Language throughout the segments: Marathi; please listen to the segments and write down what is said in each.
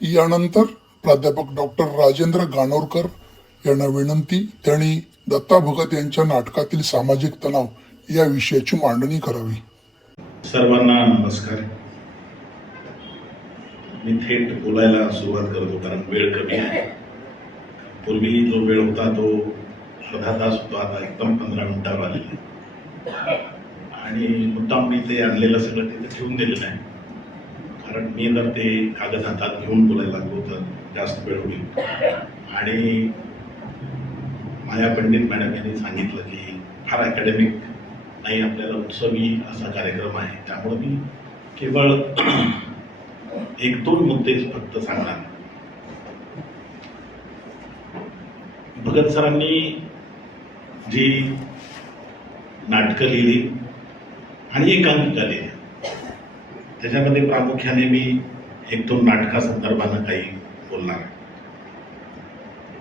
यानंतर प्राध्यापक डॉक्टर राजेंद्र गाणोरकर यांना विनंती, त्यांनी दत्ता भगत यांच्या नाटकातील सामाजिक तणाव या विषयाची मांडणी करावी. सर्वांना नमस्कार. मी थेट बोलायला सुरुवात करतो कारण वेळ कमी आहे. पूर्वी जो वेळ होता तो अर्धा तास होता, आता एकदम 15 मिनिटावर आलेला आणि मुद्दाम मी ते आणलेलं सगळं तिथे ठेवून दिलेलं आहे. कारण मी जर ते कागद हातात घेऊन बोलायला लागलो तर जास्त वेळ होईल. आणि माया पंडित मॅडम यांनी सांगितलं की फार अकॅडमिक नाही, आपल्याला उत्सवी असा कार्यक्रम आहे, त्यामुळे मी केवळ 1-2 मुद्दे फक्त सांगणार. भगत सरांनी जी नाटकं लिहिली आणि एकांकिका लिहिली, त्याच्यामध्ये प्रामुख्याने मी 1-2 नाटकासंदर्भानं काही बोलणार.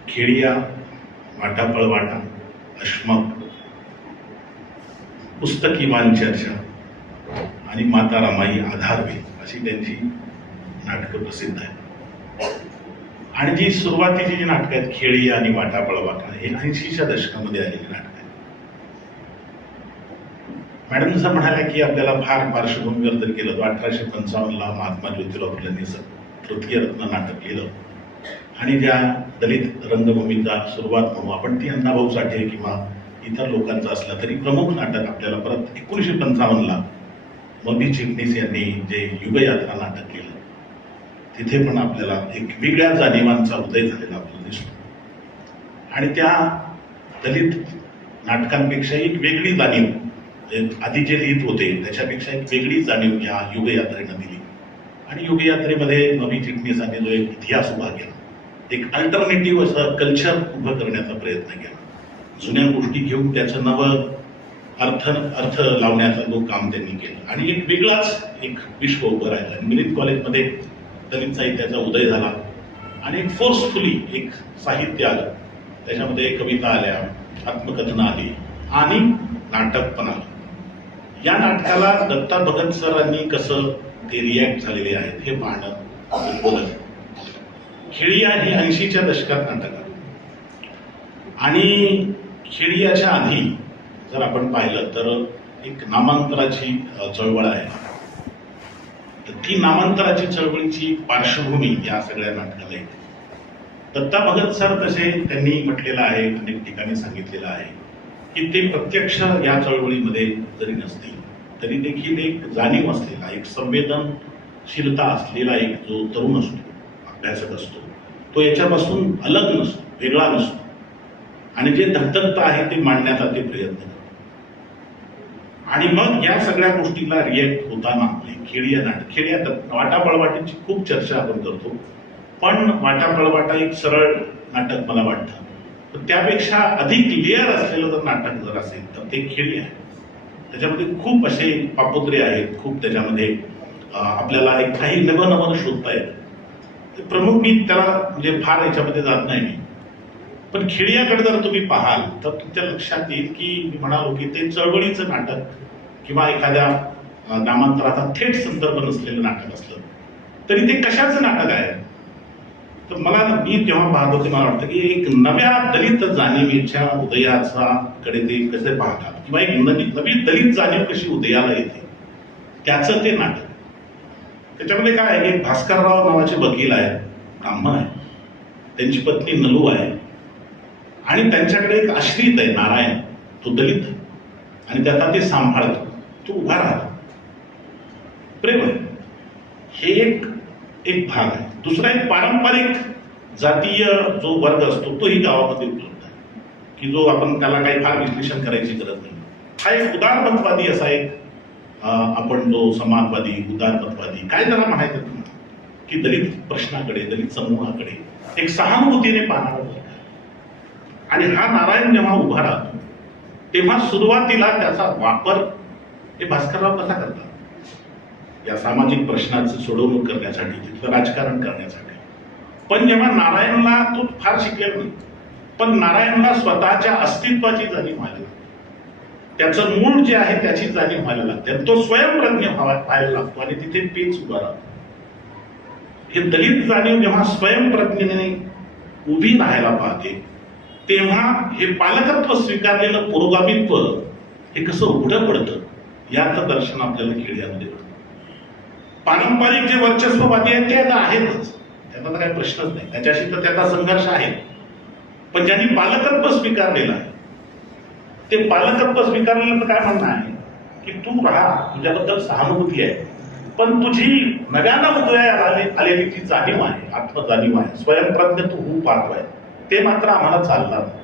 खेडिया, वाटापळवाटा, अश्मक, पुस्तकी चर्चा आणि माता रमाई आधारवे अशी त्यांची नाटकं प्रसिद्ध आहेत. आणि जी सुरुवातीची जी नाटकं आहेत खेडिया आणि वाटापळवाटा, हे 80च्या दशकामध्ये आलेली नाटकं आहेत. मॅडम जसं म्हणाल्या की आपल्याला फार पार्श्वभूमीवर जर केलं तर 1855ला महात्मा ज्योतिराव फुलेंनी तृतीय रत्न नाटक लिहिलं आणि ज्या दलित रंगभूमीचा सुरुवात म्हणू आपण ती अण्णाभाऊ साठे किंवा इतर लोकांचं असलं तरी प्रमुख नाटक आपल्याला परत 1955ला मोदी चिटणीस यांनी जे युगयात्रा नाटक केलं, तिथे पण आपल्याला एक वेगळ्या जाणीवांचा उदय झालेला आपल्याला दिसतो. आणि त्या दलित नाटकांपेक्षा एक वेगळी जाणीव, आधी जे लिहित होते त्याच्यापेक्षा एक वेगळी जाणीव या युगयात्रेनं दिली. आणि युगयात्रेमध्ये नवी चिटणीसांनी जो एक इतिहास उभा केला, एक अल्टरनेटिव्ह असं कल्चर उभं करण्याचा प्रयत्न केला. जुन्या गोष्टी घेऊन त्याचं नवं अर्थ लावण्याचं जो काम त्यांनी केलं आणि एक वेगळाच एक विश्व उभं राहिलं. मिलिंद कॉलेजमध्ये दलित साहित्याचा उदय झाला आणि एक फोर्सफुली एक साहित्य आलं, त्याच्यामध्ये कविता आल्या, आत्मकथनं आली आणि नाटक पण आलं. या नाटकाला दत्ता भगत सरांनी कसं ते रिॲक्ट झालेले आहेत हे पाहणं बोलत. खेडिया हे 80च्या दशकात नाटक आलं आणि खेडियाच्या आधी जर आपण पाहिलं तर एक नामांतराची चळवळ आहे. तर ती नामांतराची चळवळीची पार्श्वभूमी या सगळ्या नाटकाला येते. दत्ता भगत सर तसे त्यांनी म्हटलेलं आहे, अनेक ठिकाणी सांगितलेलं आहे की ते प्रत्यक्ष या चळवळीमध्ये जरी नसतील तरी देखील एक जाणीव असलेला, एक संवेदनशीलता असलेला एक जो तरुण असतो, अभ्यासक असतो, तो याच्यापासून अलग नसतो, वेगळा नसतो आणि जे धगधगत आहे ते मांडण्याचा ते प्रयत्न करतो. आणि मग या सगळ्या गोष्टीला रिॲक्ट होताना खेडिया वाटापळवाटीची खूप चर्चा आपण करतो, पण वाटापळवाटा एक सरळ नाटक मला वाटतं. तर त्यापेक्षा अधिक लेअर असलेलं जर नाटक जर असेल तर ते खेडिया आहे. त्याच्यामध्ये खूप असे पापुत्रे आहेत, खूप त्याच्यामध्ये आपल्याला एक काही नवं शोधता येतं. प्रमुख मी त्याला म्हणजे फार याच्यामध्ये जात नाही मी, पण खेडियाकडे जर तुम्ही पाहाल तर तुमच्या लक्षात येईल की मी म्हणालो की ते चळवळीचं नाटक किंवा एखाद्या नामांतराचा थेट संदर्भ नसलेलं नाटक असलं तरी ते कशाचं नाटक आहे. तर मी जेव्हा पाहतो ते मला वाटतं की एक नव्या दलित जाणीवेच्या उदयाचा कडे ते कसे पाहतात किंवा एक नवी दलित जाणीव कशी उदयाला येते त्याचं ते नाटक. त्याच्यामध्ये काय आहे, एक भास्करराव नावाचे वकील आहेत, ब्राह्मण आहे, त्यांची पत्नी नलू आहे आणि त्यांच्याकडे एक आश्रित आहे नारायण, तो दलित, आणि त्याचा ते सांभाळतो, तो उभा राहतो, प्रेम आहे. हे एक भाग आहे. दुसरा एक पारंपरिक जातीय जो वर्ग असतो तोही गावामध्ये उपलब्ध आहे की जो आपण त्याला काही फार विश्लेषण करायची गरज नाही. हा एक उदारमतवादी असा एक आपण जो समाजवादी उदारमतवादी काय त्याला म्हणायचं तुम्हाला की दलित प्रश्नाकडे, दलित समूहाकडे एक सहानुभूतीने पाहणारा वर्ग. आणि हा नारायण जेव्हा उभा राहतो तेव्हा सुरुवातीला त्याचा वापर हे भास्करराव कसा करतात या सामाजिक प्रश्नाचं सोडवणूक करण्यासाठी, तिथलं राजकारण करण्यासाठी. पण जेव्हा नारायणला तो फार शिकलेला नाही, पण नारायणला स्वतःच्या अस्तित्वाची जाणीव व्हायला लागते, त्याचं मूळ जे आहे त्याची जाणीव व्हायला लागते, तो स्वयंप्रज्ञ व्हायला लागतो आणि तिथे पेच उभा राहतो. हे दलित जाणीव जेव्हा स्वयंप्रज्ञेने उभी राहायला पाहते तेव्हा हे पालकत्व स्वीकारलेलं पुरोगामित्व हे कसं उघडं पडतं याचं दर्शन आपल्याला खेड्यामध्ये होतं. पारंपरिक जे वर्चस्ववादी आहेत ते आता आहेतच, त्यांना तर काही प्रश्नच नाही, त्याच्याशी तर त्याचा संघर्ष आहे. पण ज्यांनी पालकत्व स्वीकारलेलं आहे ते पालकत्व स्वीकारलेलं काय म्हणणं आहे की तू राहा, तुझ्याबद्दल सहानुभूती आहे, पण तुझी नव्यानं उदयास आलेली जी जाणीव आहे, आत्मजाणीव आहे, स्वयंप्रज्ञ तू होऊ पाहतोय, ते मात्र आम्हाला चालणार नाही.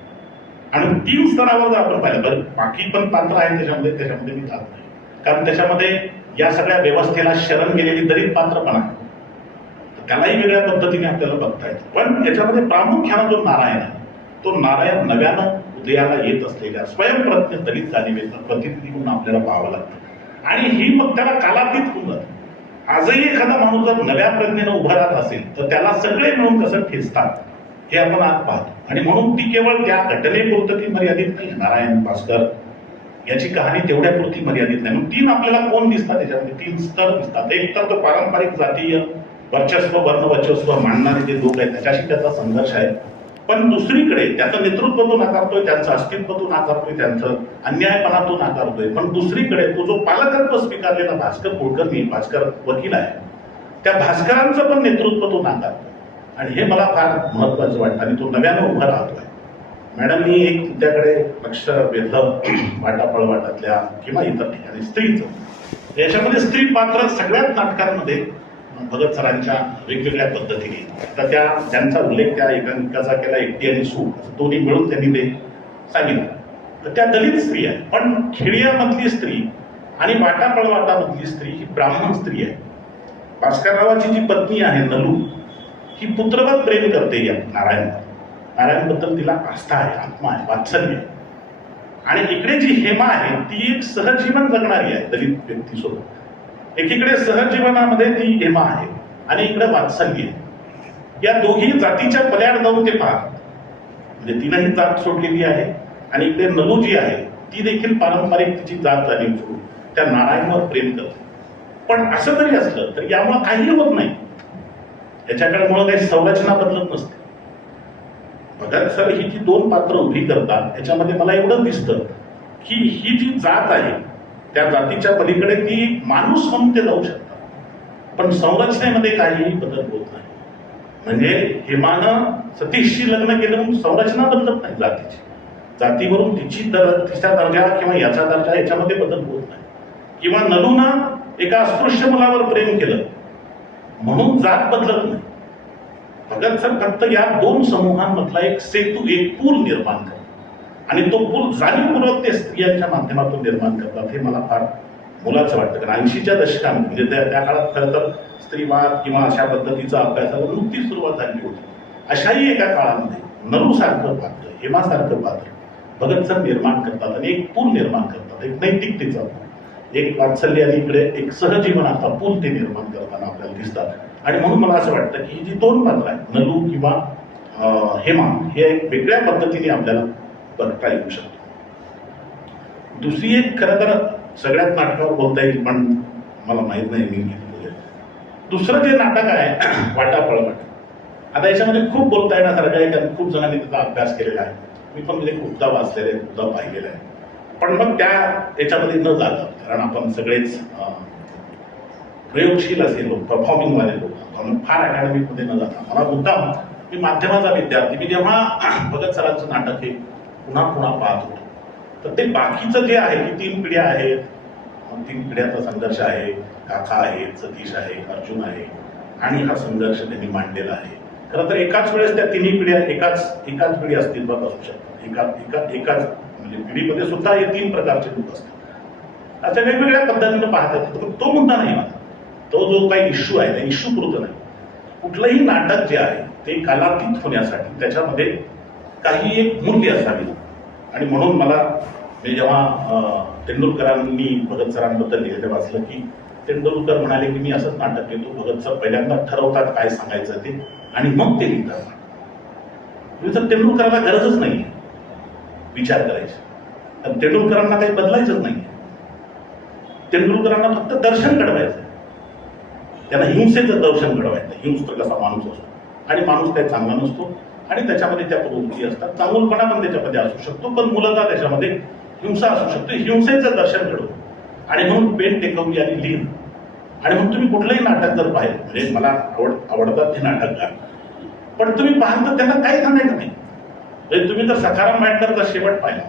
आणि 3 स्तरावर जर आपण पाहिलं, बरं बाकी पण पात्र आहेत त्याच्यामध्ये मी जात नाही, कारण त्याच्यामध्ये या सगळ्या व्यवस्थेला शरण गेलेली दलित पात्र पण आहे, तर त्यालाही वेगळ्या पद्धतीने आपल्याला बघता येतं. पण याच्यामध्ये प्रामुख्यानं जो नारायण आहे तो नारायण नव्यानं उदयाला येत असलेल्या स्वयंप्रज्ञ दलित जाणीवेचं प्रतिनिधी म्हणून आपल्याला पाहावं लागतं. आणि ही मग त्याला कालातीत होऊन जाते. आजही एखादा माणूस जर नव्या प्रज्ञेनं उभा राहत असेल तर त्याला सगळे मिळून कसं ठेचतात हे आपण आज पाहतो. आणि म्हणून ती केवळ त्या घटनेपुरतं ती मर्यादित नाही. नारायण भास्कर याची कहाणी तेवढ्यापुरती मर्यादित नाही. म्हणून 3 आपल्याला कोण दिसतात त्याच्यामध्ये, 3 स्तर दिसतात. एक तर तो पारंपरिक जातीय वर्चस्व वर्णवर्चस्व मांडणारे जे लोक आहेत त्याच्याशी त्याचा संघर्ष आहे, पण दुसरीकडे त्याचं नेतृत्व तो नाकारतोय, त्यांचं अस्तित्व तो नाकारतोय, त्यांचं अन्यायपणा तो नाकारतोय. पण दुसरीकडे तो जो पालकत्व स्वीकारलेला भास्कर कुलकर्णी, भास्कर वकील आहे, त्या भास्करांचं पण नेतृत्व तो नाकारतोय. आणि हे मला फार महत्वाचं वाटतं. आणि तो नव्यानं उभा राहतोय. मॅडमनी एक मुद्द्याकडे लक्ष वेधलं, वाटापळवाटातल्या किंवा इतर ठिकाणी स्त्रीचं. याच्यामध्ये स्त्री पात्र सगळ्याच नाटकांमध्ये भगत सरांच्या वेगवेगळ्या पद्धतीने, तर त्यांचा उल्लेख त्या एकांकिकाचा केला, एकटी आणि सूट दोन्ही मिळून त्यांनी ते सांगितलं. तर त्या दलित स्त्री आहे, पण खेडियामधली स्त्री आणि वाटापळवाटामधली स्त्री ही ब्राह्मण स्त्री आहे. भास्कररावाची जी पत्नी आहे नलू, ही पुत्रवत प्रेम करते या नारायणबद्दल तिला आस्था आहे, आत्मा आहे, वात्सल्य आहे. आणि इकडे जी हेमा आहे ती एक सहजीवन जगणारी आहे दलित व्यक्तीसोबत. एकीकडे सहजीवनामध्ये ती हेमा आहे आणि इकडे वात्सल्य आहे. या दोघी जातीच्या पल्याड जाऊन ते पाहतात. म्हणजे तिनंही जात सोडलेली आहे आणि इकडे नलू जी आहे ती देखील पारंपरिक तिची जात जाणीव सोडून त्या नारायणवर प्रेम करते. पण असं जरी असलं तरी यामुळे काही होत नाही, याच्याकडे काही संरचना बदलत नसते. भगत सर ही जी 2 पात्र उभी करतात त्याच्यामध्ये मला एवढंच दिसतं की ही जी जात आहे त्या जातीच्या पलीकडे ती माणूस म्हणून ते जाऊ शकतात, पण संरचनेमध्ये काहीही बदल होत नाही. म्हणजे हेमानं सतीशशी लग्न केलं म्हणून संरचना बदलत नाही जातीची, जातीवरून तिचा दर्जा किंवा याचा दर्जा याच्यामध्ये बदल होत नाही. किंवा नलूनं एका अस्पृश्य मुलावर प्रेम केलं म्हणून जात बदलत नाही. भगत सर फक्त या 2 समूहांमधला एक सेतू, एक पूल निर्माण करतात आणि तो पूल जाणीवपूर्वक ते स्त्रियांच्या माध्यमातून निर्माण करतात. हे मला फार मोलाचं वाटतं. कारण 80च्या दशकामध्ये म्हणजे त्या काळात खरं तर स्त्रीवाद किंवा अशा पद्धतीचा अभ्यासाला नुकतीच सुरुवात झाली होती. अशाही एका काळामध्ये नलूसारखं पात्र, हेमासारखं पात्र भगत सर निर्माण करतात आणि एक पूल निर्माण करतात, एक नैतिकतेचा पूल, एक वात्सल्य आणि इकडे एक सहजीवनाचा पूल ते निर्माण करताना आपल्याला दिसतात. आणि म्हणून मला असं वाटतं की ही जी 2 पात्र आहेत नलू किंवा हेमा, हे एक वेगळ्या पद्धतीने आपल्याला बघता येऊ शकतो. दुसरी एक खरं तर सगळ्यात नाटकावर बोलता येईल पण मला माहित नाही मी घेतलं. दुसरं जे नाटक आहे वाटापळवाट, आता याच्यामध्ये खूप बोलता येण्यासारखं आहे कारण खूप जणांनी त्याचा अभ्यास केलेला आहे. मी पण म्हणजे खूपदा वाचलेलं आहे, खूपदा पाहिलेलं आहे. पण मग त्या याच्यामध्ये न जातं, कारण आपण सगळेच प्रयोगशील असे लोक, परफॉर्मिंगवाले लोक, आपण फार अकॅडमिकमध्ये न जाता, मला मुद्दाम मी माध्यमाचा विद्यार्थी, मी जेव्हा भगत सरांचं नाटक हे पुन्हा पुन्हा पाहत होतो तर ते बाकीचं जे आहे की 3 पिढ्या आहेत, 3 पिढ्याचा संघर्ष आहे, काका आहेत, सतीश आहे, अर्जुन आहे आणि हा संघर्ष त्यांनी मांडलेला आहे. खरं तर एकाच वेळेस त्या 3 पिढ्या एकाच पिढी अस्तित्वात असू शकतात. एकाच म्हणजे पिढीमध्ये सुद्धा हे 3 प्रकारचे लोक असतात. अशा वेगवेगळ्या पद्धतीनं पाहता येतात. तो मुद्दा नाही माझा, तो जो काही इश्यू आहे त्या इश्यू पुरतं नाही. कुठलंही नाटक जे आहे ते कालातीत होण्यासाठी त्याच्यामध्ये काही एक मूल्य असावी. आणि म्हणून मला मी जेव्हा तेंडुलकरांनी भगत सरांबद्दल लिहिलेलं वाचलं की तेंडुलकर म्हणाले की मी असंच नाटक लिहितो, भगत सर पहिल्यांदा ठरवतात काय सांगायचं ते आणि मग ते लिहितात. तर तेंडुलकरांना गरजच नाही विचार करायची, तर तेंडुलकरांना काही बदलायचंच नाही. तेंडुलकरांना फक्त दर्शन घडवायचं. त्यांना हिंसेचं दर्शन घडवायचं. हिंस्र कसा माणूस असतो आणि माणूस काही चांगला नसतो आणि त्याच्यामध्ये त्या प्रवृत्ती असतात. चांगुलपणा पण त्याच्यामध्ये असू शकतो, पण मूलतः त्याच्यामध्ये हिंसा असू शकतो. हिंसेचं दर्शन घडवतो आणि म्हणून पेन टेकवली आणि लिहिलं. आणि मग तुम्ही कुठलंही नाटक जर पाहिलं, म्हणजे मला आवडतात ते नाटककार, पण तुम्ही पाहाल तर त्यांना काही सांगायचं नाही. म्हणजे तुम्ही जर सखाराम मॅटरचा शेवट पाहिला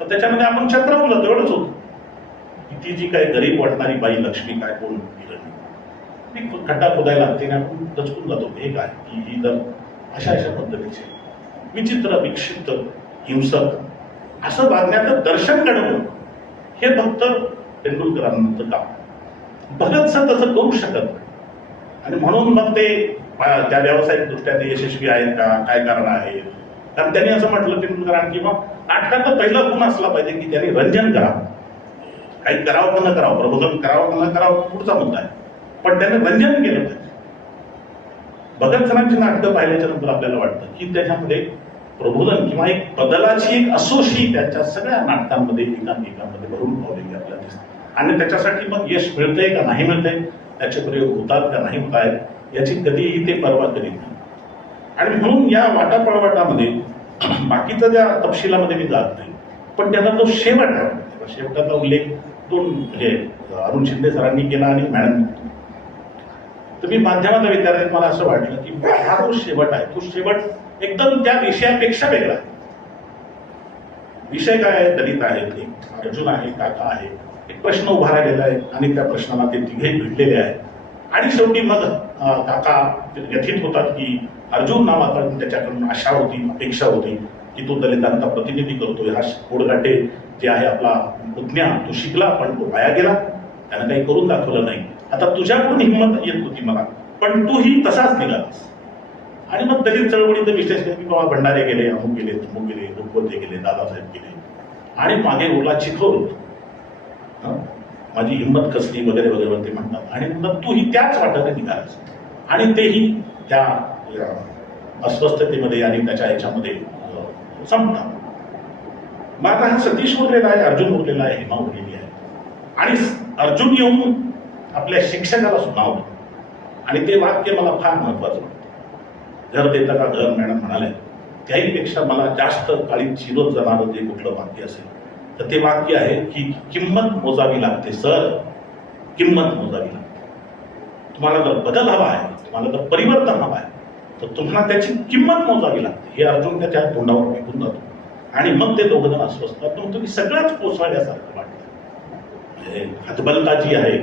तर त्याच्यामध्ये आपण चंद्रवलं तेवढंच होतं की ती जी काही गरीब वाटणारी बाई लक्ष्मी काय कोण ती खड्डा खोदायला लागते आणि आपण दचकून जातो हे काय की ही जर अशा पद्धतीचे विचित्र विक्षिप्त हिंसक असं वागण्याचं दर्शन घडवणं हे फक्त तेंडुलकरांचं काम. भगतसिंग तसं करू शकत नाही आणि म्हणून मग ते त्या व्यावसायिक दृष्ट्या ते यशस्वी आहेत का, काय कारण आहे. कारण त्यांनी असं म्हटलं तेंडुलकरांनी, किंवा नाटकाचा पहिला गुण असला पाहिजे की त्यांनी रंजन करावं. काही करावं का न करावं, प्रबोधन करावं का न करावं पुढचा मुद्दा आहे, पण त्याने रंजन केलं पाहिजे. भगतसिंगांची नाटकं पाहिल्याच्या नंतर आपल्याला वाटतं की त्याच्यामध्ये प्रबोधन किंवा एक बदलाची एक असोशी त्याच्या सगळ्या नाटकांमध्ये एकांमध्ये भरून पावलेली आपल्याला दिसते. आणि त्याच्यासाठी मग यश मिळतंय का नाही मिळतंय, त्याचे प्रयोग होतात का नाही होत आहेत याची कधीही ते पर्वा करीत नाही. आणि म्हणून या वाटापळवाटामध्ये बाकीच्या ज्या तपशिलामध्ये मी जात नाही, पण त्यांना जो शेवटाचा उल्लेख दोन म्हणजे अरुण शिंदे सरांनी केला आणि मॅडम. तर मी माध्यमाचा विद्यार्थी, मला असं वाटलं की हा जो शेवट आहे तो शेवट एकदम त्या विषयापेक्षा वेगळा आहे. विषय काय आहे, दलित आहेत, एक अर्जुन आहे, काका आहे, एक प्रश्न उभा राहिलेला आहे आणि त्या प्रश्नाला ते तिघे भिडलेले आहेत. आणि शेवटी मग काका व्यथित होतात की अर्जुन नावाचा त्याच्याकडून आशा होती, अपेक्षा होती की तो दलितांचा प्रतिनिधी करतोय. हा कोडगाठे जे आहे आपला पुतण्या, तो शिकला पण तो वाया गेला, त्यानं काही करून दाखवलं नाही. आता तुझ्याकडून हिंमत येत होती मला, पण तूही तसाच निघालास. आणि मग दलित चळवळीचं विश्लेषण की बाबा भंडारे गेले, अमुक गेले, तमुक गेले, रुपवते गेले, दादासाहेब गेले आणि मागे उरला चिखोर, माझी हिंमत कसली वगैरे वगैरे ते म्हणतात. आणि मग तूही त्याच वाटेने निघालास आणि तेही त्या अस्वस्थतेमध्ये आणि त्याच्या ह्याच्यामध्ये संपतात. मग आता हा सतीश उरलेला आहे, अर्जुन उरलेला आहे, हेमा उरलेली आहे. आणि अर्जुन येऊन आपल्या शिक्षकाला सुनावतो आणि ते वाक्य मला फार महत्वाचं वाटतं. घर देतं का घर, मॅडम म्हणाले, त्याहीपेक्षा मला जास्त काळी चिरत जाणारं जे कुठलं वाक्य असेल तर ते वाक्य आहे की किंमत मोजावी लागते सर, किंमत मोजावी लागते. तुम्हाला जर बदल हवा आहे, तुम्हाला जर परिवर्तन हवं आहे तर तुम्हाला त्याची किंमत मोजावी लागते. हे अर्जुन त्याच्या तोंडावर फेकून जातो आणि मग ते दोघं जण अस्वस्थ असतात. मग तुम्ही सगळ्याच कोसळल्यासारखं वाटतं. हतबलता जी आहे,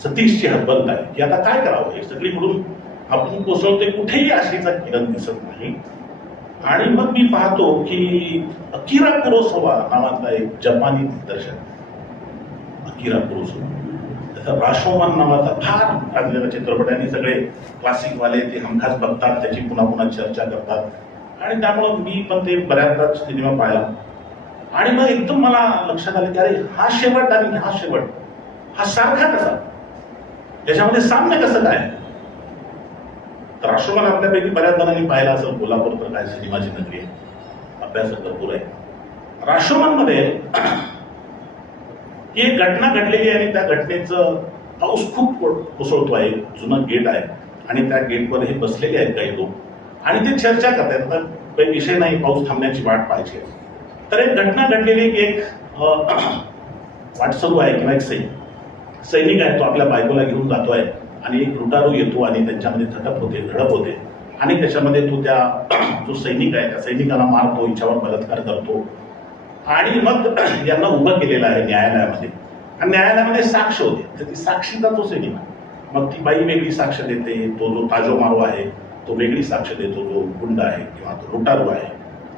सतीशची हतबलता आहे की आता काय करावं, हे सगळीकडून आपण कोसळतोय, कुठेही आशेचा किरण दिसत नाही. आणि मग मी पाहतो की अकिरा कुरोसावा नावाचा एक जपानी दिग्दर्शक, अकिरा कुरोसावा, त्याचा राशोमन नावाचा फार गाजलेला चित्रपट आहे आणि सगळे क्लासिकवाले ते हमखास बघतात, त्याची पुन्हा पुन्हा चर्चा करतात. आणि त्यामुळं मी पण ते बऱ्याचदा सिनेमा पाहिला आणि मग एकदम मला लक्षात आलं की अरे हा शेवट आणि हा शेवट हा सारखा कसा, त्याच्यामध्ये साम्य कसं काय. तर राष्ट्रमान आपल्यापैकी बऱ्याच जणांनी पाहिला असेल, कोल्हापूर तर काय सिनेमाची नगरी आहे, अभ्यास भरपूर आहे. राष्ट्रमानमध्ये ही एक घटना घडलेली आहे आणि त्या घटनेचं पाऊस खूप कोसळतो आहे, जुनं गेट आहे आणि त्या गेटवर हे बसलेले आहेत काही लोक आणि ते चर्चा करतात. तर काही विषय नाही, पाऊस थांबण्याची वाट पाहिजे. तर एक घटना घडलेली, एक वाट सुरू आहे किंवा एक सैनिक आहे, तो आपल्या बायकोला घेऊन जातोय आणि एक लुटारू येतो आणि त्यांच्यामध्ये झडप होते आणि त्याच्यामध्ये तो त्या जो सैनिक आहे त्या सैनिकाला मारतो, हिच्यावर बलात्कार करतो. आणि मग यांना उभं केलेलं आहे न्यायालयामध्ये आणि न्यायालयामध्ये साक्ष होते. तर ती साक्षीचा तो सैनिक, मग ती बाई वेगळी साक्ष देते, तो जो ताजो मारो आहे तो वेगळी साक्ष देतो, जो गुंड आहे किंवा तो लुटारू आहे.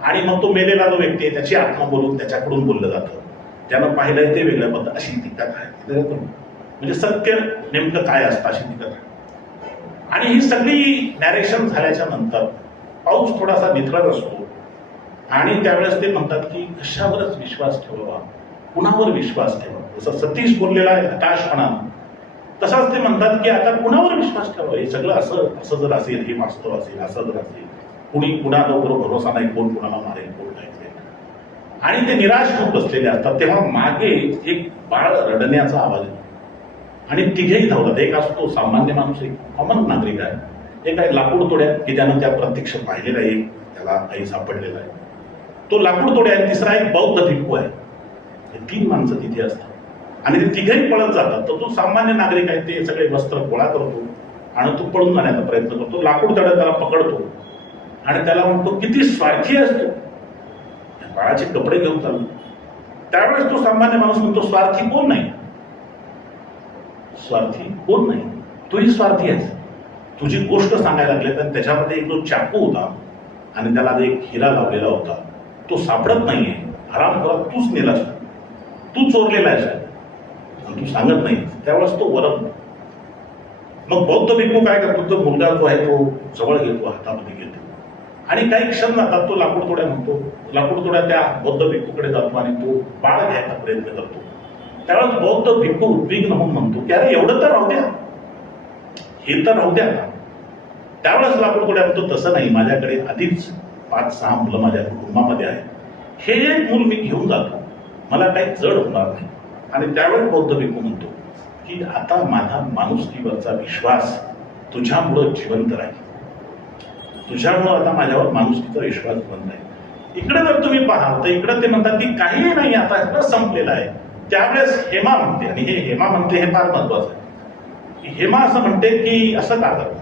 आणि मग तो मेलेला जो व्यक्ती आहे त्याची आत्मा बोलून त्याच्याकडून बोललं जातं, ज्यानं पाहिलंय ते वेगळ्या पद्धत. अशी ती कथा आहे, म्हणजे सत्य नेमकं काय असतं अशी ती कथा. आणि ही सगळी नॅरेशन झाल्याच्या नंतर पाऊस थोडासा निथळत असतो आणि त्यावेळेस ते म्हणतात की कशावरच विश्वास ठेवावा, कुणावर विश्वास ठेवावा. जसं सतीश बोललेला आहे हताशपणा, तसाच ते म्हणतात की आता कुणावर विश्वास ठेवावा. हे सगळं असं जर असेल, हे वास्तव असेल, असं जर असेल, कुणी कुणाबरोबर भरोसा नाही, कोण कुणाला मारेल, कोण नाही. आणि ते निराश होत बसलेले असतात. तेव्हा मागे एक बाळ रडण्याचा आवाज येतो आणि तिघेही धावतात. एक असतो सामान्य माणूस, एक कॉमन नागरिक आहे, एक आहे लाकूड तोड्या की ज्यानं त्या प्रत्यक्ष पाहिलेला आहे, त्याला काही सापडलेला आहे, तो लाकूड तोड्या आहे. तिसरा एक बौद्ध भिक्खू आहे. हे 3 माणसं तिथे असतात आणि ते तिघेही पळत जातात. तर तो सामान्य नागरिक आहे, ते सगळे वस्त्र गोळा करतो आणि तो पळून जाण्याचा प्रयत्न करतो. लाकूड तोड्या त्याला पकडतो आणि त्याला म्हणतो, किती स्वार्थी असतो, बाळाचे कपडे घेऊन चालतो. त्यावेळेस तो सामान्य माणूस म्हणतो, स्वार्थी कोण नाही, स्वार्थी कोण नाही, तूही स्वार्थी आहेस. तुझी गोष्ट सांगायला लागले तर त्याच्यामध्ये एक जो चाकू होता आणि त्याला एक हिरा लावलेला होता, तो सापडत नाहीये. आराम करत तूच नेलास, तू चोरलेला आहेस आणि तू सांगत नाही. त्यावेळेस तो वरम. मग बौद्ध भिक्खू काय करतो, तो मुलगा जो आहे तो जवळ घेतो, हातामध्ये घेतो आणि काही क्षण जातात. तो लाकूड तोड्या म्हणतो, लाकूड तोड्या त्या बौद्ध भिक्खूकडे जातो आणि तो बाळ घ्यायचा प्रयत्न करतो. त्यावेळेस बौद्ध भिक्खू उद्विग्न होऊन म्हणतो की अरे एवढं तर राहू द्या, हे तर राहू द्या. त्यावेळेस लाकूड तोड्या म्हणतो, तसं नाही, माझ्याकडे आधीच 5-6 मुलं माझ्या कुटुंबामध्ये आहेत, हे एक मूल मी घेऊन जातो, मला काही जड होणार नाही. आणि त्यावेळेस बौद्ध भिक्खू म्हणतो की आता माझा माणुसकीवरचा विश्वास तुझ्यामुळं जिवंत राहील, तुझ्यामुळं आता माझ्यावर माणुसकीचा विश्वास जिवंत आहे. इकडे जर तुम्ही पाहाल तर इकडे ते म्हणतात की काही नाही, आता सगळं संपलेलं आहे. त्यावेळेस हेमा म्हणते, आणि हे हेमा म्हणते हे फार महत्वाचं आहे. हेमा असं म्हणते की असं का करतं,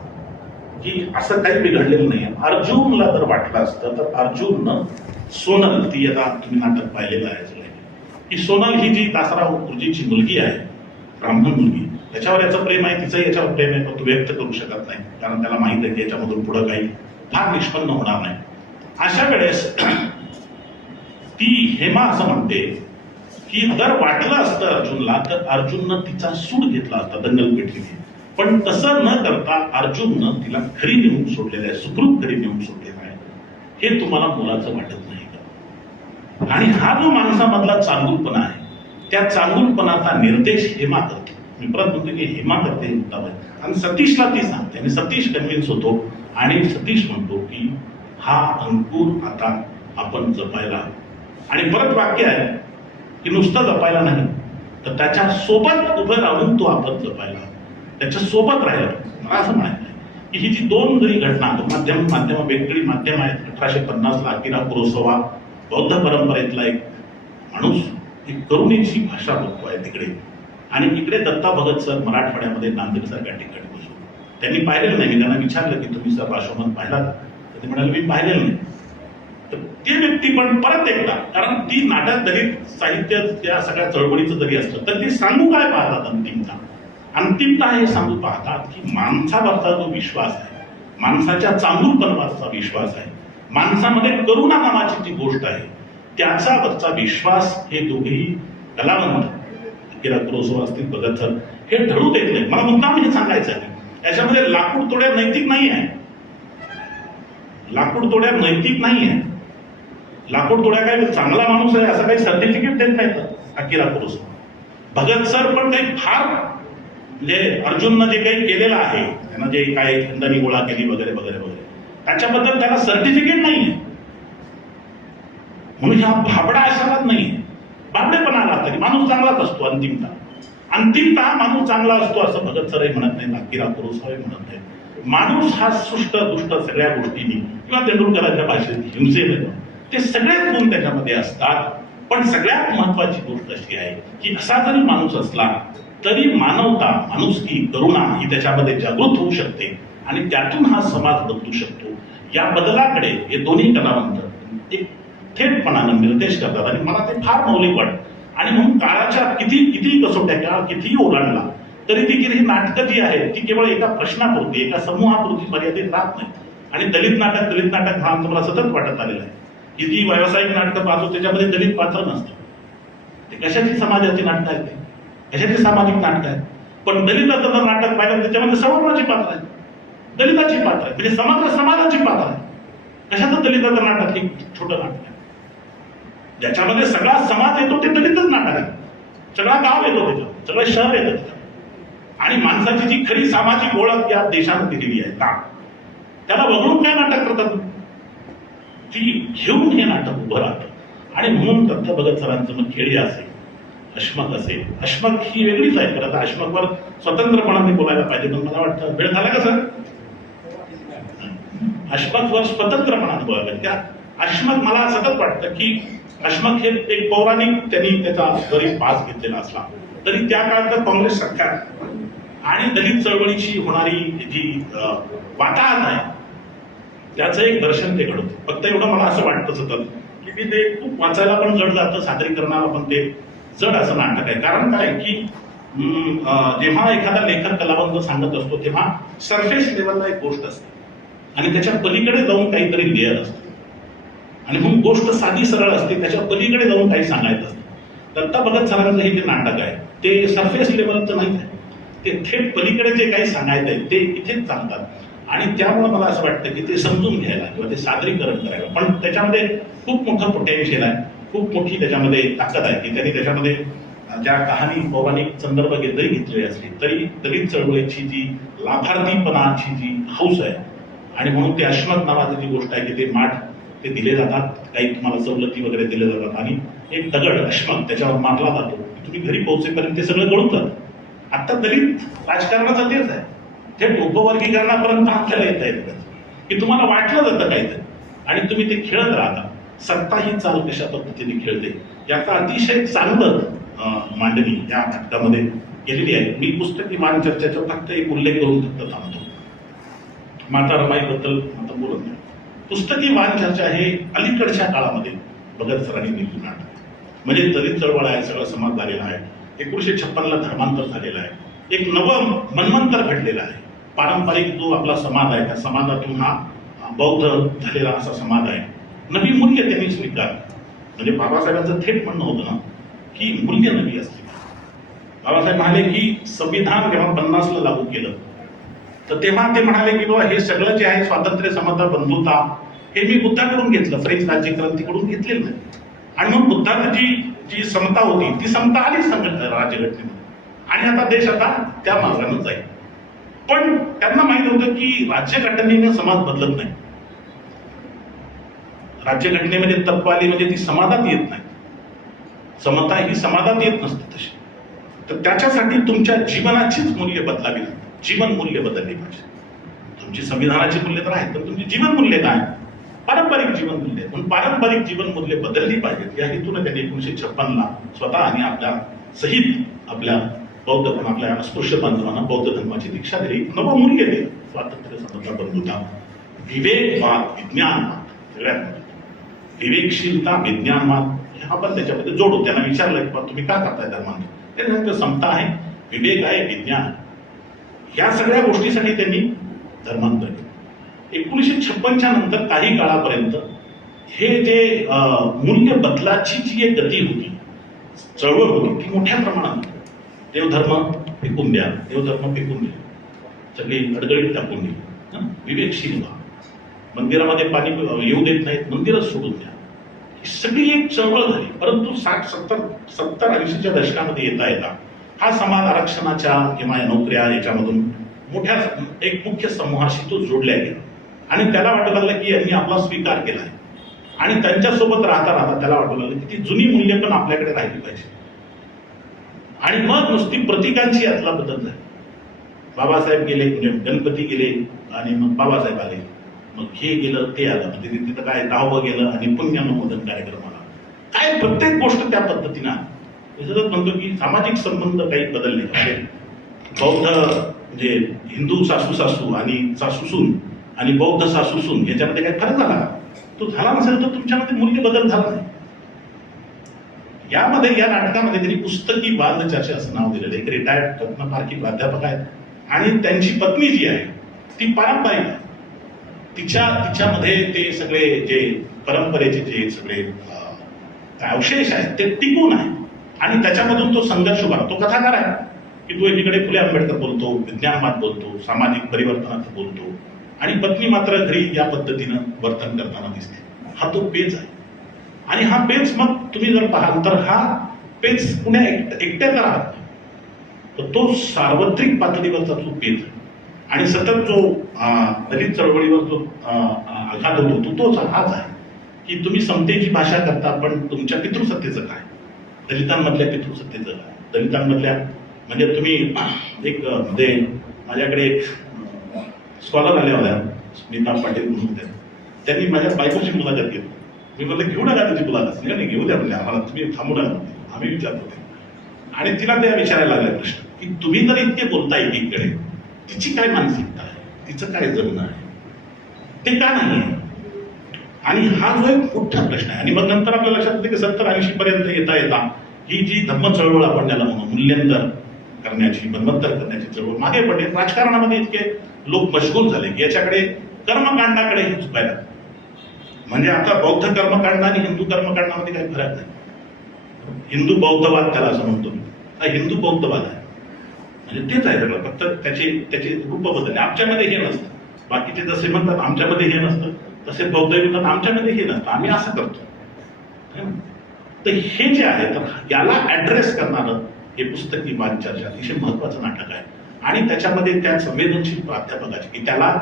की असं काही बिघडलेलं नाही. अर्जुनला जर वाटलं असतं तर अर्जुननं सोनल, ती आता तुम्ही नाटक पाहिलेलं आहे, की सोनल ही जी दासराव गुरुजीची मुलगी आहे, ब्राह्मण मुलगी, त्याच्यावर याचं प्रेम आहे, तिचं याच्यावर प्रेम आहे, पण तो व्यक्त करू शकत नाही, कारण त्याला माहित आहे की याच्यामधून पुढं काही फार निष्पन्न होणार नाही. अशा वेळेस ती हेमा असं म्हणते की जर वाटलं असतं अर्जुनला तर अर्जुननं तिचा सूड घेतला असता दंगलपेठीने, पण तसं न करता अर्जुननं तिला घरी नेऊन सोडलेलं आहे, सुखरूप घरी नेऊन सोडलेलं आहे. हे तुम्हाला मुलाचं वाटत नाही का? आणि हा जो माणसामधला चांगुलपणा आहे, त्या चांगुलपणाचा निर्देश हेमा करते. मी परत म्हणतो की हेमा करते मुद्दाम आहे. आणि सतीशला ती सांगते आणि सतीश कन्व्हिन्स होतो आणि सतीश म्हणतो की हा अंकुर आता आपण जपायला. आणि परत वाक्य आहे की नुसतं जपायला नाही तर त्याच्या सोबत उभं राहून तो आपण जपायला, त्याच्या सोबत राहिला. मला असं म्हणायचं की ही जी 2 जरी घटना, माध्यम वेगळी माध्यम आहेत. 1850ला अकिरा कुरोसावा बौद्ध परंपरेतला एक माणूस, एक करुणीची भाषा बोलतो आहे तिकडे, आणि इकडे दत्ता भगत सर मराठवाड्यामध्ये नांदेडसारख्या ठिकाणी बसून. त्यांनी पाहिलेलं नाही. मी त्यांना विचारलं की तुम्ही सर राष्ट्रमत पाहिला का, तर ते म्हणाले मी पाहिलेलं नाही. तर ते व्यक्ती पण परत एकदा, कारण ती नाटक दलित साहित्य त्या सगळ्या चळवळीचं जरी असलं तर ती सांगू काय पाहतात, अंतिमता हे सांगू पाहतात की माणसावरचा जो विश्वास आहे, माणसाच्या चांगुलपणावरचा विश्वास आहे, माणसामध्ये करुणा नावाची जी गोष्ट आहे त्याच्यावरचा विश्वास, हे दोघेही कलावंत अकिरा कुरोसावा असतील, भगत सर, हे ढळू देत नाही. मला मुद्दाम हे सांगायचं आहे, याच्यामध्ये लाकूड तोड्या नैतिक नाही आहे, लाकूड तोड्या नैतिक नाही आहे. लाकूड तोड्या काय चांगला माणूस आहे असं काही सर्टिफिकेट देत नाही अकिरा कुरोसावा. भगत सर पण काही फार, म्हणजे अर्जुननं जे काही केलेलं आहे, त्यांना जे काही खंडणी गोळा केली वगैरे वगैरे वगैरे, त्याच्याबद्दल त्याला सर्टिफिकेट नाही आहे. म्हणून ह्या भाबडा अशालाच नाही. भाबडेपणाला तरी माणूस चांगलाच असतो. अंतिमता माणूस चांगला असतो असं भगत सरही म्हणत नाही, अकिरा कुरोसावाही म्हणत नाही. माणूस हा सुष्ट दुष्ट सगळ्या गोष्टींनी, किंवा तेंडुलकरांच्या भाषेत हिंसेने, ते सगळेच गुण त्याच्यामध्ये असतात. पण सगळ्यात महत्वाची गोष्ट अशी आहे की असा जरी माणूस असला तरी मानवता, माणुसकी, करुणा ही त्याच्यामध्ये जागृत होऊ शकते आणि त्यातून हा समाज बदलू शकतो. या बदलाकडे हे दोन्ही कलावंत एक थेटपणानं निर्देश करतात आणि मला ते फार मौलिक वाटतं. आणि म्हणून काळाच्या किती कसोट्या, काळ कितीही ओलांडला तरी देखील ही नाटकं जी आहेत ती केवळ एका प्रश्नापुरती, एका समूहापुरती मर्यादित राहत नाही. आणि दलित नाटक हा मला सतत वाटत आलेला आहे की जी व्यावसायिक नाटकं पाहतो त्याच्यामध्ये दलित पात्र नसतं. ते कशाची समाजाची नाटकं आहेत, ते कशाची सामाजिक नाटकं आहेत. पण दलिताचं नाटक पाहिलं त्याच्यामध्ये सर्वची पात्र आहेत, दलिताची पात्र आहे, म्हणजे समाजाची पात्र आहे. कशाचं दलिताचं नाटक? हे छोटं नाटक आहे ज्याच्यामध्ये सगळा समाज येतो, ते दलितच नाटक आहे. सगळा गाव येतो त्याच्यात, सगळं शहर येतं त्याच्यात. आणि माणसाची जी खरी सामाजिक ओळख या देशानं दिलेली आहे का, त्याला वगळून काय नाटक करतात, ती घेऊन हे नाटक उभं राहतं. आणि म्हणून दत्त भगत सरांचं मग खेळी असेल, अश्मक असेल, अश्मक ही वेगळीच आहे. खरं तर अश्मकवर स्वतंत्रपणाने बोलायला पाहिजे, पण मला वाटतं वेळ झाला का सर? अश्मकवर स्वतंत्रपणाने बोलायला पाहिजे. त्या अश्मक मला सतत वाटतं की अश्मक हे एक पौराणिक त्यांनी त्याचा जरी पास घेतलेला असला तरी त्या काळात काँग्रेस सरकार आणि दलित चळवळीची होणारी जी वाताहत आहे त्याचं एक दर्शन ते घडवतं. फक्त एवढं मला असं वाटतं सतत की ते खूप वाचायला पण जड जातं, सादरीकरणाला पण ते जड असं नाटक आहे. कारण काय की जेव्हा एखादा लेखक कलावंत सांगत असतो तेव्हा सरफेस लेवलला एक गोष्ट असते आणि त्याच्या पलीकडे जाऊन काहीतरी लेअर असतं आणि म्हणून गोष्ट साधी सरळ असते, त्याच्या पलीकडे जाऊन काही सांगायचं असतं. दत्ता भगत सरांचं हे जे नाटक आहे ते सरफेस लेवलचं नाही आहे, ते थेट पलीकडे जे काही सांगायचं आहे ते इथेच सांगतात. आणि त्यामुळे मला असं वाटतं की ते समजून घ्यायला किंवा ते सादरीकरण करायला पण त्याच्यामध्ये खूप मोठं पोटेन्शियल आहे, खूप मोठी त्याच्यामध्ये ताकद आहे की त्यांनी त्याच्यामध्ये ज्या कहाणी पौराणिक संदर्भ जरी घेतलेली असली तरी दलित चळवळीची जी लाभार्थीपणाची जी हौस आहे आणि म्हणून ते अश्मक नावाची जी गोष्ट आहे की ते माठ ते दिले जातात, काही तुम्हाला सवलती वगैरे दिले जातात आणि एक दगड अश्मक त्याच्यावर मारला जातो, तुम्ही घरी पोहोचेपर्यंत ते सगळं गळून जातं. आता दलित राजकारणाचा तेच आहे, थेट उपवर्गीकरणापर्यंत आपल्याला येता येतं की तुम्हाला वाटलं जातं काहीतरी आणि तुम्ही ते खेळत राहता. सत्ता ही चाल कशा पद्धतीने खेळते याचा अतिशय चांगलं मांडणी या नाटकामध्ये केलेली आहे. मी पुस्तकी मान चर्चेचा फक्त एक उल्लेख करून फक्त थांबतो. माता रमाईबद्दल आता बोलत नाही. पुस्तकी मान चर्चा हे अलीकडच्या काळामध्ये भगत सरांनी लिहिलेलं नाटक, म्हणजे दलित चळवळ आहे, सगळा समाज झालेला आहे, 1956ला धर्मांतर झालेलं आहे, एक नवं मनमंतर घडलेलं आहे. पारंपरिक जो आपला समाज आहे त्या समाजातून हा बौद्ध झालेला असा समाज आहे. नवी मूल्य त्यांनी स्वीकार, म्हणजे बाबासाहेबांचं थेट म्हणणं होतं ना की मूल्य नवी असते. बाबासाहेब म्हणाले की संविधान जेव्हा 50ला लागू केलं तर तेव्हा ते म्हणाले की बाबा हे सगळं जे आहे स्वातंत्र्य, समता, बंधुता हे मी बुद्धाकडून घेतलं, फ्रेंच राज्यक्रांतीकडून घेतलेलं नाही. आणि मग बुद्धाची जी समता होती ती समता आली राज्यघटनेमध्ये आणि आता देश आता त्या मार्गाने जाईल. पण त्यांना माहित होतं की राज्यघटनेने समाज बदलत नाही, राज्यघटनेमध्ये तत्व आली म्हणजे ती समाजात येत नाही, समता ही समाजात येत नसते तशी. तर त्याच्यासाठी तुमच्या जीवनाचीच मूल्य बदलावी लागतात, जीवन मूल्य बदलली पाहिजे. तुमची संविधानाची मूल्य तर आहेत पण तुमची जीवन मूल्य काय, पारंपरिक जीवन मूल्य, पण पारंपरिक जीवन मूल्य बदलली पाहिजेत या हेतून त्यांनी 1956ला स्वतः आणि आपल्या सहित आपल्या बौद्ध आपल्या अस्पृश्य बांधवांना बौद्ध धर्माची दीक्षा दिली, नवं मूल्य दिलं, स्वातंत्र्य, समता, बंधुता, विवेकवाद, विज्ञानवाद. सगळ्यात विवेकशीलता, विज्ञानवाद हा पण त्याच्यामध्ये जोडू. त्यांना विचारलं की तुम्ही का करताय धर्मांतर, ते समता आहे, विवेक आहे, विज्ञान, या सगळ्या गोष्टीसाठी त्यांनी धर्मांतर केलं. 1956च्या नंतर काही काळापर्यंत हे जे मूल्य बदलाची जी एक गती होती, चळवळ होती, ती मोठ्या प्रमाणात होती. देवधर्म फेकून द्या, देवधर्म फेकून द्या, सगळी अडगळीत टाकून दिली, विवेकशील व्हा, मंदिरामध्ये पाणी येऊ देत नाहीत, मंदिरच सोडून द्या, ही सगळी एक चळवळ झाली. परंतु 60-70-80च्या दशकामध्ये येता येता हा समाज आरक्षणाच्या किंवा नोकऱ्या याच्यामधून मोठ्या एक मुख्य समूहाशी तो जोडल्या गेला आणि त्याला वाटू लागलं की यांनी आपला स्वीकार केला आहे आणि त्यांच्यासोबत राहता राहता त्याला वाटू लागलं की ती जुनी मूल्य पण आपल्याकडे राहिली पाहिजे. आणि मग नुसती प्रतीकांची यातला बदल झाली. बाबासाहेब गेले, म्हणजे गणपती गेले आणि मग बाबासाहेब आले, मग हे गेलं ते आलं, म्हणजे तिथं काय दहावं गेलं आणि पुण्यानुमोदन कार्यक्रम आला. काय प्रत्येक गोष्ट त्या पद्धतीनं सतत म्हणतो की सामाजिक संबंध काही बदलले. बौद्ध म्हणजे हिंदू सासू सासू आणि सासूसून आणि बौद्ध सासूसून याच्यामध्ये काही फरक झाला, तो झाला नसेल तर तुमच्यामध्ये मूल्य बदल झाला नाही. यामध्ये या नाटकामध्ये त्यांनी पुस्तकी वाद चर्चा असं नाव दिलेलं. एक रिटायर्ड रत्नपारखी प्राध्यापक आहेत आणि त्यांची पत्नी जी आहे ती पारंपरिक आहे. तिच्यामध्ये ते सगळे जे परंपरेचे जे सगळे अवशेष आहेत ते टिकून आहे आणि त्याच्यामधून तो संघर्ष उभा. तो कथाकार आहे की तो एकीकडे फुले आंबेडकर बोलतो, विज्ञानवाद बोलतो, सामाजिक परिवर्तनाचं बोलतो आणि पत्नी मात्र घरी या पद्धतीनं वर्तन करताना दिसते. हा तो पेच आहे आणि हा पेच मग तुम्ही जर पाहाल तर हा पेच पुण्या एकट्याचा राहत नाही, तर तो सार्वत्रिक पातळीवरचा जो पेच आणि सतत जो दलित चळवळीवर जो आघात होतो तोच हाच आहे की तुम्ही समतेची भाषा करता पण तुमच्या पितृसत्तेचं काय, दलितांमधल्या पितृसत्तेचं काय, दलितांमधल्या म्हणजे तुम्ही एक मध्ये माझ्याकडे एक स्कॉलर आल्या होत्या, स्मिता पाटील म्हणून होत्या. त्यांनी माझ्या बायकोची मुलाखत घेतली. मी म्हटलं घेऊ नका त्याची मुलाखत. नाही घेऊ द्या म्हणजे आम्हाला, तुम्ही थांबू नका, आम्ही विचारत होते. आणि तिला त्या विचारायला लागले प्रश्न की तुम्ही तर इतके बोलता एकीकडे, तिची काय मानसिकता आहे, तिचं काय जगणं आहे, ते का नाही आहे. आणि हा जो एक मोठा प्रश्न आहे. आणि मग नंतर आपल्या लक्षात येते की 70-80 पर्यंत येता येता ही जी धम्म चळवळ आपण त्याला म्हणू, मूल्यांतर करण्याची, मन्वंतर करण्याची चळवळ मागे पडली. राजकारणामध्ये इतके लोक मशगूल झाले की याच्याकडे कर्मकांडाकडे हे चुकायला. म्हणजे आता बौद्ध कर्मकांड आणि हिंदू कर्मकांडामध्ये काही फरक नाही. हिंदू बौद्धवाद त्याला असं म्हणतो, हा हिंदू बौद्धवाद आहे. म्हणजे तेच आहे सगळं, फक्त त्याचे रूप बदलले. आमच्यामध्ये हे नसतं. बाकीचे जसे म्हणतात आमच्यामध्ये हे नसतं, तसे बौद्ध म्हणतात आमच्यामध्ये हे नसतं, आम्ही असं करतो. तर हे जे आहे, तर याला ऍड्रेस करणारं हे पुस्तक ही चर्चा अतिशय महत्वाचं नाटक आहे. आणि त्याच्यामध्ये त्या संवेदनशील प्राध्यापकाची की त्याला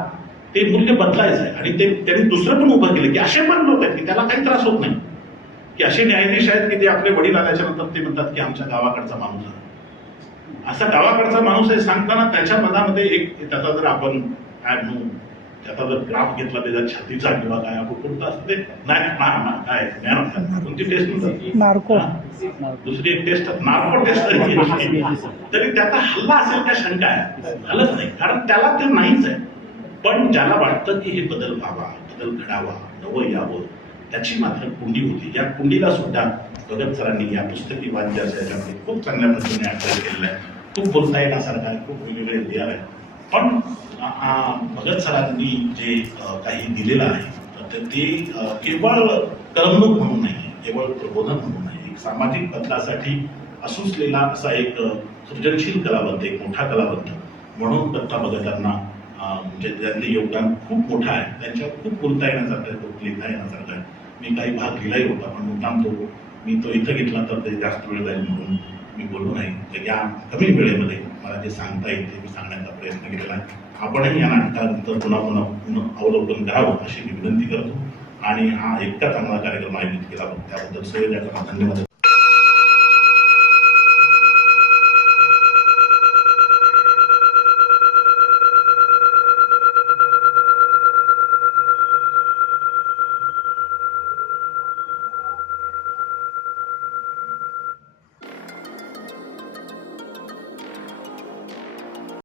ते मूल्य बदलायचं आहे. आणि ते त्यांनी दुसरं पण उभं केलं की असे पण लोक आहेत की त्याला काही त्रास होत नाही, की असे न्यायाधीश आहेत की ते आपले वडील आल्याच्या नंतर ते म्हणतात की आमच्या गावाकडचा माणूस आहे. असा गावाकडचा माणूस आहे सांगताना त्याच्या मनामध्ये एक त्याचा जर आपण काय म्हणू, त्याचा जर ग्राफ घेतला त्याच्या छातीचा किंवा काय आपण कोणतं असतं ते काय कोणती टेस्ट म्हणतात, नार्को, दुसरी एक टेस्ट नार्को टेस्ट तरी त्याचा हल्ला असेल त्या शंका आहे. हलत नाही, कारण त्याला ते नाहीच आहे. पण ज्याला वाटतं की हे बदल व्हावा, बदल घडावा, नवं यावं, त्याची मात्र कुंडी होती. या कुंडीला सुद्धा भगत सरांनी या पुस्तकी वाद्याच्यामध्ये खूप चांगल्या पद्धतीने अभ्यास केलेला आहे. खूप बोलता येण्यासारखा आहे, खूप वेगवेगळे लेअर आहे. पण भगत सरांनी जे काही दिलेलं आहे तर ते केवळ करमणूक म्हणून नाही, केवळ प्रबोधन म्हणून नाही, एक सामाजिक बदलासाठी असुसलेला असा एक सृजनशील कलावंत, एक मोठा कलावंत म्हणून दत्ता भगतांना म्हणजे त्यांचे योगदान खूप मोठं आहे. त्यांच्यावर खूप बोलता येण्यासारखं आहे, खूप लिहिता येण्यासारखं आहे. मी काही भाग लिहिलाही होता, पण मुद्दाम मी तो इथं घेतला तर ते जास्त वेळ जाईल म्हणून मी बोललो नाही. तर या कमी वेळेमध्ये मला जे सांगता येईल ते मी सांगण्याचा प्रयत्न केलेला आहे. आपणही या नाटकानंतर पुन्हा अवलोकन करावं अशी मी विनंती करतो. आणि हा इतका चांगला कार्यक्रम आयोजित केला त्याबद्दल संयोजकांना धन्यवाद.